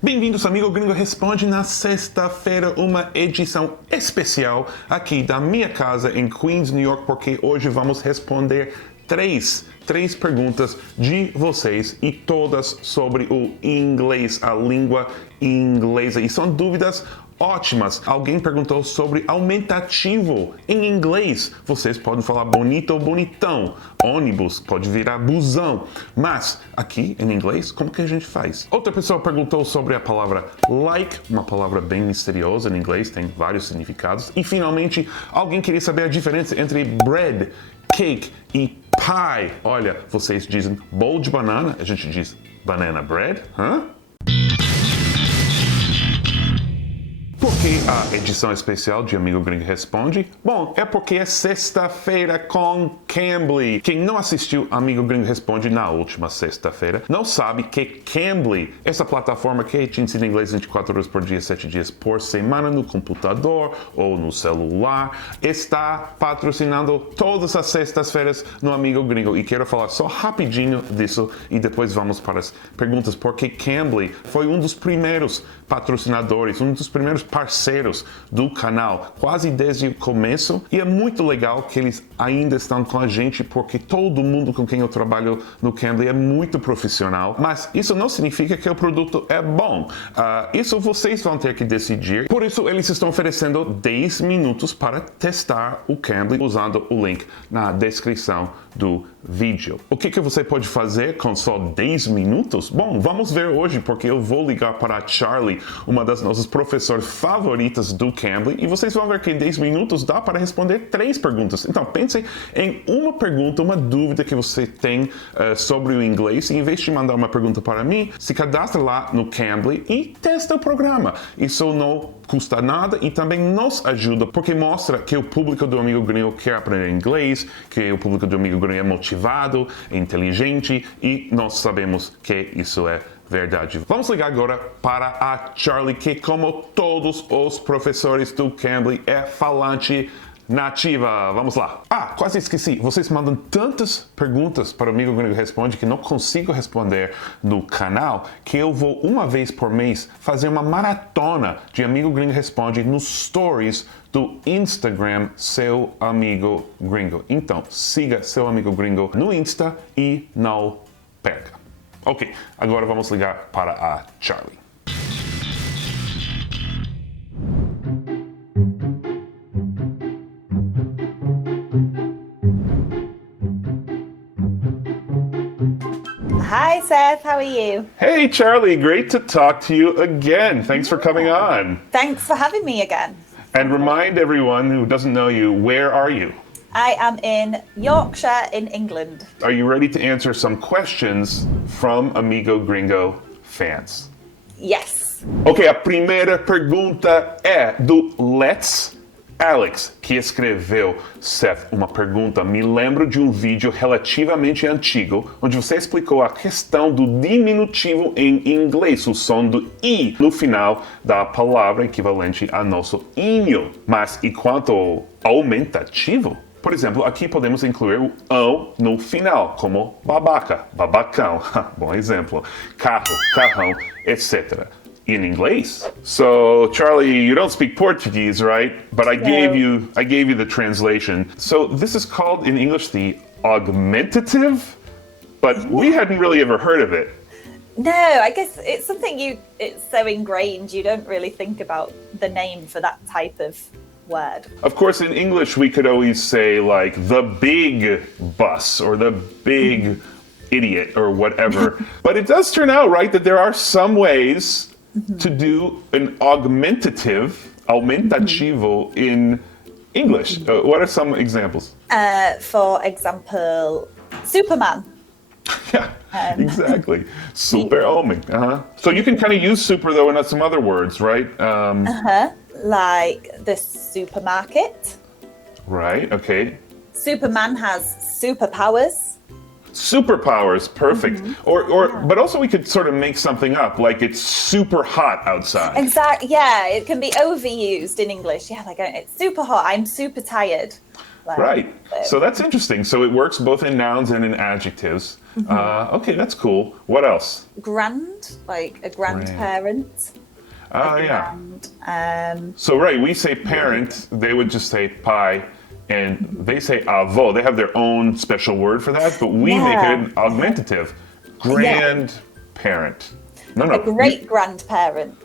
Bem-vindos, Amigo Gringo Responde na sexta-feira, uma edição especial aqui da minha casa em Queens, New York, porque hoje vamos responder três perguntas de vocês e todas sobre o inglês, a língua inglesa. E são dúvidas ótimas. Alguém perguntou sobre aumentativo em inglês. Vocês podem falar bonito ou bonitão. Ônibus pode virar busão. Mas aqui em inglês, como que a gente faz? Outra pessoa perguntou sobre a palavra like, uma palavra bem misteriosa em inglês, tem vários significados. E finalmente, alguém queria saber a diferença entre bread, cake e pie. Olha, vocês dizem bowl de banana, a gente diz banana bread, Por que a edição especial de Amigo Gringo Responde? Bom, é porque é sexta-feira com Cambly. Quem não assistiu Amigo Gringo Responde na última sexta-feira não sabe que Cambly, essa plataforma que te ensina inglês 24 horas por dia, 7 dias por semana no computador ou no celular, está patrocinando todas as sextas-feiras no Amigo Gringo. E quero falar só rapidinho disso e depois vamos para as perguntas, porque Cambly foi um dos primeiros patrocinadores, um dos primeiros parceiros do canal, quase desde o começo, e é muito legal que eles ainda estão com a gente, porque todo mundo com quem eu trabalho no Cambly é muito profissional, mas isso não significa que o produto é bom. Isso vocês vão ter que decidir. Por isso eles estão oferecendo 10 minutos para testar o Cambly usando o link na descrição do vídeo. O que você pode fazer com só 10 minutos? Bom, vamos ver hoje, porque eu vou ligar para a Charlie, uma das nossas professoras favoritas do Cambly, e vocês vão ver que em 10 minutos dá para responder 3 perguntas. Então pense em uma pergunta, uma dúvida que você tem sobre o inglês, e em vez de mandar uma pergunta para mim, se cadastra lá no Cambly e testa o programa. Isso não custa nada e também nos ajuda, porque mostra que o público do Amigo Gringo quer aprender inglês, que o público do Amigo Gringo é motivado, é inteligente, e nós sabemos que isso é verdade. Vamos ligar agora para a Charlie, que como todos os professores do Cambly é falante nativa. Vamos lá. Quase esqueci. Vocês mandam tantas perguntas para o Amigo Gringo Responde que não consigo responder no canal, que eu vou uma vez por mês fazer uma maratona de Amigo Gringo Responde nos stories do Instagram Seu Amigo Gringo. Então, siga Seu Amigo Gringo no Insta e não perca. Ok, agora vamos ligar para a Charlie. Hi, Seth. How are you? Hey, Charlie. Great to talk to you again. Thanks for coming on. Thanks for having me again. And remind everyone who doesn't know you, where are you? I am in Yorkshire in England. Are you ready to answer some questions from Amigo Gringo fans? Yes. Ok, a primeira pergunta é do Let's Alex, que escreveu: Seth, uma pergunta. Me lembro de um vídeo relativamente antigo onde você explicou a questão do diminutivo em inglês, o som do i no final da palavra equivalente a nosso inho. Mas e quanto ao aumentativo? Por exemplo, aqui podemos incluir o ão no final, como babaca, babacão, bom exemplo, carro, carrão, etc. In English. So, Charlie, you don't speak Portuguese, right? But I gave you the translation. So this is called in English the augmentative, but we hadn't really ever heard of it. No, I guess it's something it's so ingrained you don't really think about the name for that type of word. Of course, in English we could always say like the big bus or the big idiot or whatever. But it does turn out, right, that there are some ways to do an aumentativo in English. What are some examples? For example, Superman. Yeah, exactly. Super homing. So you can kind of use super though in some other words, right? Like the supermarket. Right, okay. Superman has superpowers. Superpowers, perfect. But also we could sort of make something up, like it's super hot outside. Exactly. Yeah, it can be overused in English. Yeah, like it's super hot. I'm super tired. Right. So that's interesting. So it works both in nouns and in adjectives. Okay, that's cool. What else? Grand, like a grandparent. Oh, like yeah. So right, we say parent, they would just say pai, and they say avô. They have their own special word for that, but we make it an augmentative. Grandparent. No. A great-grandparent.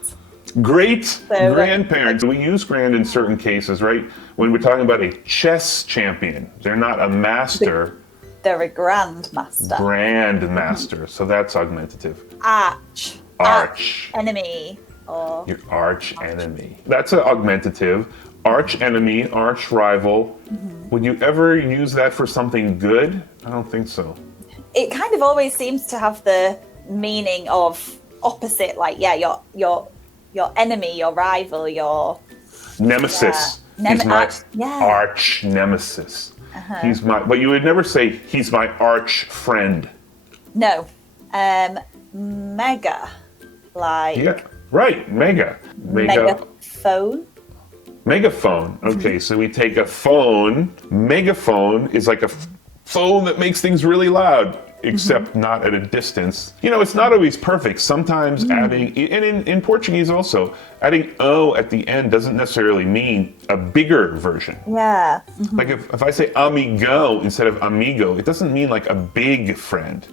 Grandparents. We use grand in certain cases, right? When we're talking about a chess champion, they're not a master. They're a grandmaster. Grandmaster. So that's augmentative. Arch. Enemy. Or your arch enemy. That's an augmentative. Arch enemy, arch rival. Would you ever use that for something good? I don't think so. It kind of always seems to have the meaning of opposite, like your enemy, your rival, your nemesis. He's my arch nemesis. He's but you would never say he's my arch friend. No. Mega. Like. Yeah, right. Megaphone. Megaphone. Okay, so we take a phone. Megaphone is like a phone that makes things really loud, except not at a distance. You know, it's not always perfect. Sometimes adding, and in Portuguese also, adding O at the end doesn't necessarily mean a bigger version. Yeah. Like if I say amigão instead of amigo, it doesn't mean like a big friend.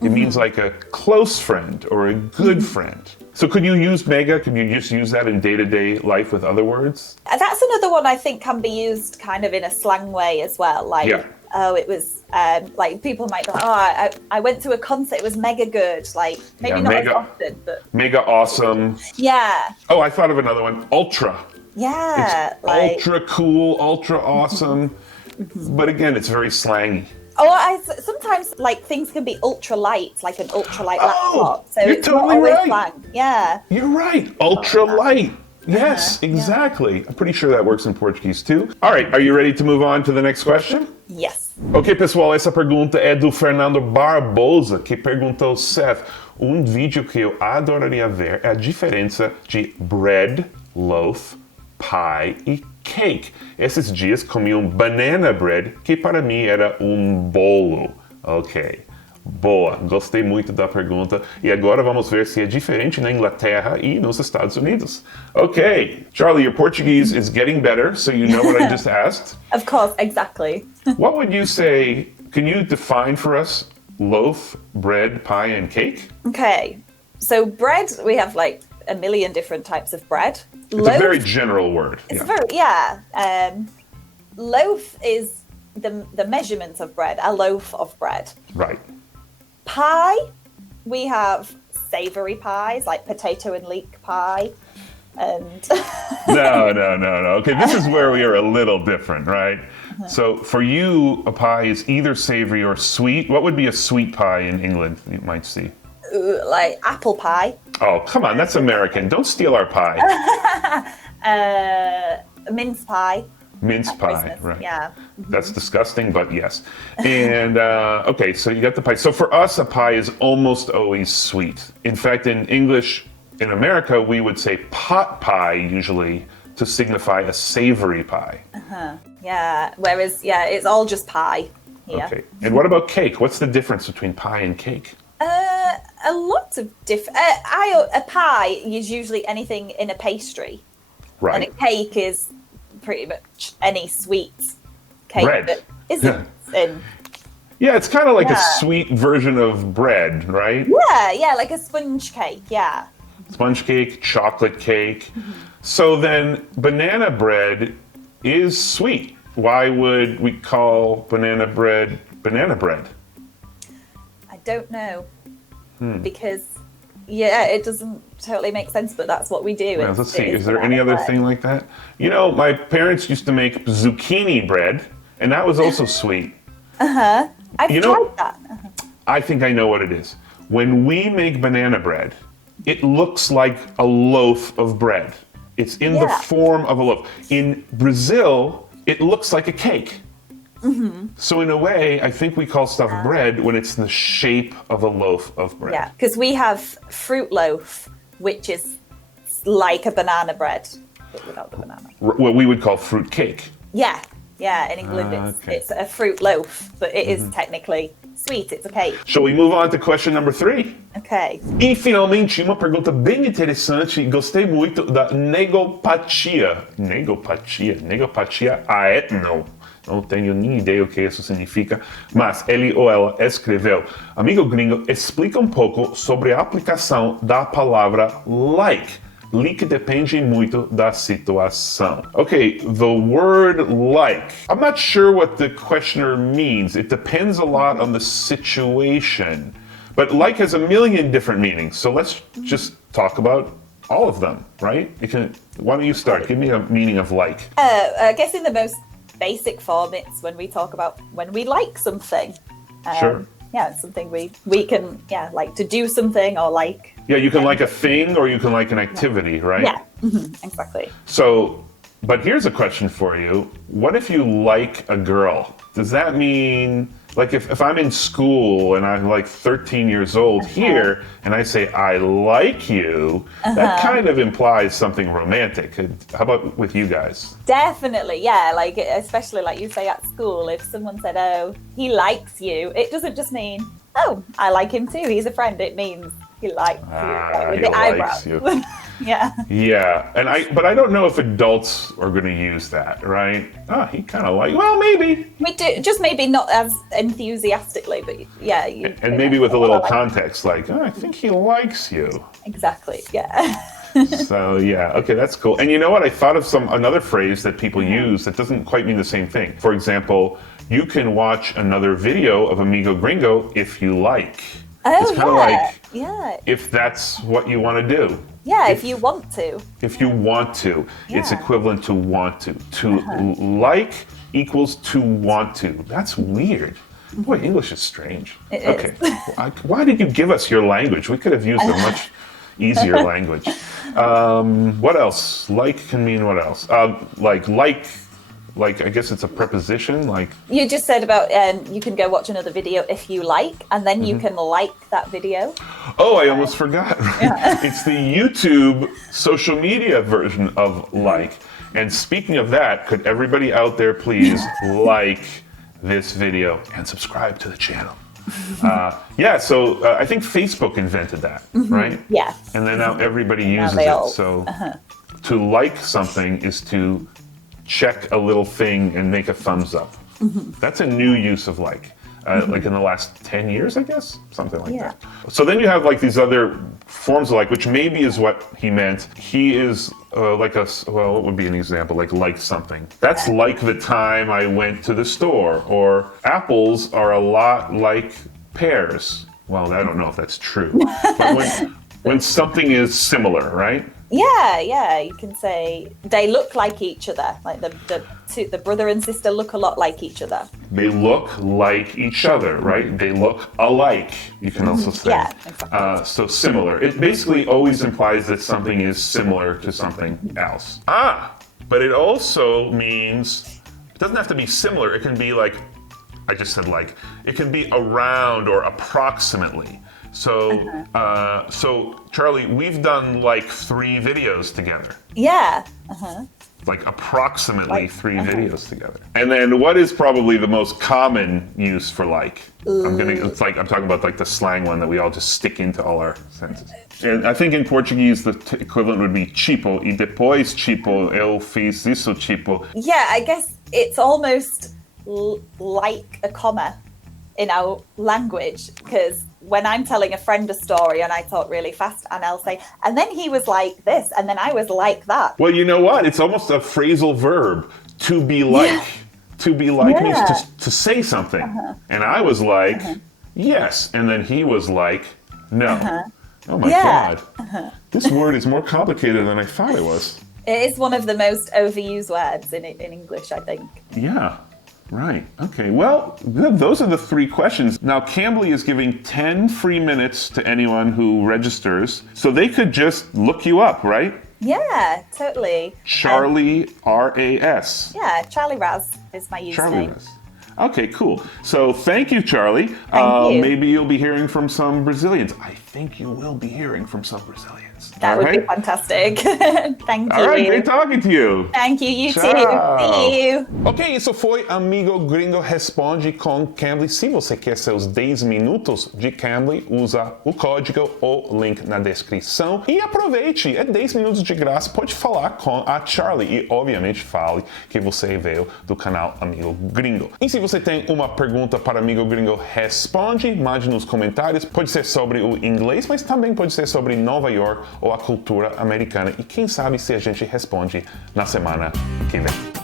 It means like a close friend or a good friend. So could you use mega? Could you just use that in day-to-day life with other words? That's another one I think can be used kind of in a slang way as well. Like, it was, like people might go, I went to a concert, it was mega good. Like, maybe not as often, but. Mega awesome. Yeah. Oh, I thought of another one, ultra. Yeah. It's ultra cool, ultra awesome. But again, it's very slangy. Sometimes like things can be ultra light, like an ultra light laptop. So you're it's totally not always right. slang. Yeah. You're right. Ultra light. Yes, exactly. I'm pretty sure that works in Portuguese too. All right, are you ready to move on to the next question? Yes. Ok, pessoal, essa pergunta é do Fernando Barbosa, que perguntou, Seth, vídeo que eu adoraria ver é a diferença de bread, loaf, pie e cake. Esses dias comi banana bread, que para mim era bolo. Ok, boa, gostei muito da pergunta. E agora vamos ver se é diferente na Inglaterra e nos Estados Unidos. Ok, Charlie, your Portuguese is getting better, so you know what I just asked. Of course, exactly. What would you say, can you define for us loaf, bread, pie, and cake? Okay, so bread, we have like a million different types of bread. It's a very general word. Loaf is the measurement of bread, a loaf of bread. Right. Pie, we have savory pies, like potato and leek pie. And No. Okay, this is where we are a little different, right? So for you, a pie is either savory or sweet. What would be a sweet pie in England, you might see? Like apple pie. Oh, come on, that's American. Don't steal our pie. Mince pie. Mince pie, Christmas. right. Yeah. That's disgusting, but yes. And, okay, so you got the pie. So for us, a pie is almost always sweet. In fact, in English, in America, we would say pot pie usually to signify a savory pie. Yeah, whereas, it's all just pie here. Okay, and what about cake? What's the difference between pie and cake? A lot of different. A pie is usually anything in a pastry, Right. and a cake is pretty much any sweet cake Bread. that isn't in. Yeah, it's kind of like a sweet version of bread, right? Yeah, like a sponge cake. Yeah. Sponge cake, chocolate cake. So then banana bread is sweet. Why would we call banana bread? I don't know. Because, it doesn't totally make sense, but that's what we do. Well, let's see, is there any other thing like that? You know, my parents used to make zucchini bread, and that was also sweet. I've tried that. I think I know what it is. When we make banana bread, it looks like a loaf of bread. It's in the form of a loaf. In Brazil, it looks like a cake. So in a way, I think we call stuff bread when it's in the shape of a loaf of bread. Yeah, because we have fruit loaf, which is like a banana bread, but without the banana. What we would call fruit cake. Yeah. In England, it's a fruit loaf, but it is technically sweet, it's a cake. Shall we move on to question number 3? Okay. E finalmente uma pergunta bem interessante, gostei muito da negopatia. Negopatia aetno. Não tenho nem ideia o que isso significa, mas ele ou ela escreveu: Amigo Gringo, explica um pouco sobre a aplicação da palavra like. Like depende muito da situação. Okay, the word like. I'm not sure what the questioner means. It depends a lot on the situation. But like has a million different meanings, so let's just talk about all of them, right? Why don't you start? Give me a meaning of like. I guess in the most basic form, it's when we talk about when we like something. Sure. Yeah, it's something we can, like to do something or like. Yeah, you can like a thing or you can like an activity, right? Yeah, exactly. So, but here's a question for you. What if you like a girl? Does that mean, like if I'm in school and I'm like 13 years old here and I say, I like you, that kind of implies something romantic. How about with you guys? Definitely, yeah. Like, especially like you say at school, if someone said, oh, he likes you, it doesn't just mean, oh, I like him too, he's a friend. It means he likes you, like, with he the likes eyebrows. you. Yeah. Yeah, but I don't know if adults are going to use that, right? Oh, he kind of like, well, maybe. We do, just maybe not as enthusiastically, but yeah. And maybe with a little context, like, oh, I think he likes you. Exactly, yeah. So, yeah, okay, that's cool. And you know what? I thought of another phrase that people use that doesn't quite mean the same thing. For example, you can watch another video of Amigo Gringo if you like. Oh, it's kind of like, if that's what you want to do. Yeah, if you want to. If you want to. It's equivalent to want to. To like equals to want to. That's weird. Boy, English is strange. It is. Why did you give us your language? We could have used a much easier language. What else? Like can mean what else? Like I guess it's a preposition, like... You just said about you can go watch another video if you like, and then you can like that video. Oh, I almost forgot. It's the YouTube social media version of like. And speaking of that, could everybody out there please like this video and subscribe to the channel? So I think Facebook invented that, right? Yeah. And then now everybody uses it. So to like something is to check a little thing and make a thumbs up. That's a new use of like in the last 10 years, I guess, something like that. So then you have like these other forms of like, which maybe is what he meant. He is what would be an example? Like something. That's like the time I went to the store, or apples are a lot like pears. Well, I don't know if that's true, but when something is similar, right? Yeah, you can say they look like each other. Like the brother and sister look a lot like each other. They look like each other, right? They look alike, you can also say. Yeah, exactly. So similar. It basically always implies that something is similar to something else. But it also means, it doesn't have to be similar. It can be like, I just said like, it can be around or approximately. So, so Charlie, we've done like 3 videos together. Yeah. Like approximately 3 videos together. And then what is probably the most common use for like? I'm talking about like the slang one that we all just stick into all our sentences. And I think in Portuguese, the equivalent would be tipo. E depois, tipo, eu fiz isso, tipo. Yeah, I guess it's almost like a comma in our language, because when I'm telling a friend a story and I talk really fast and I'll say, and then he was like this, and then I was like that. Well, you know what? It's almost a phrasal verb. To be like. Yeah. To be like means to say something. And I was like, yes. And then he was like, no. Oh my God. This word is more complicated than I thought it was. It is one of the most overused words in English, I think. Yeah. Right. Okay. Well, those are the 3 questions. Now, Cambly is giving 10 free minutes to anyone who registers, so they could just look you up, right? Yeah, totally. Charlie R-A-S. Yeah, Charlie Raz is my username. Charlie Raz. Okay, cool. So thank you, Charlie. Thank you. Maybe you'll be hearing from some Brazilians. I think you will be hearing from some Brazilians. That would be fantastic. Thank you. All right, great talking to you. Thank you, you Tchau. too. See you. Ok, isso foi Amigo Gringo Responde com Cambly. Se você quer seus 10 minutos de Cambly, usa o código ou link na descrição. E aproveite, é 10 minutos de graça. Pode falar com a Charlie e, obviamente, fale que você veio do canal Amigo Gringo. E se você tem uma pergunta para Amigo Gringo Responde, mande nos comentários. Pode ser sobre o inglês, mas também pode ser sobre Nova York ou a cultura americana. E quem sabe se a gente responde na semana que vem.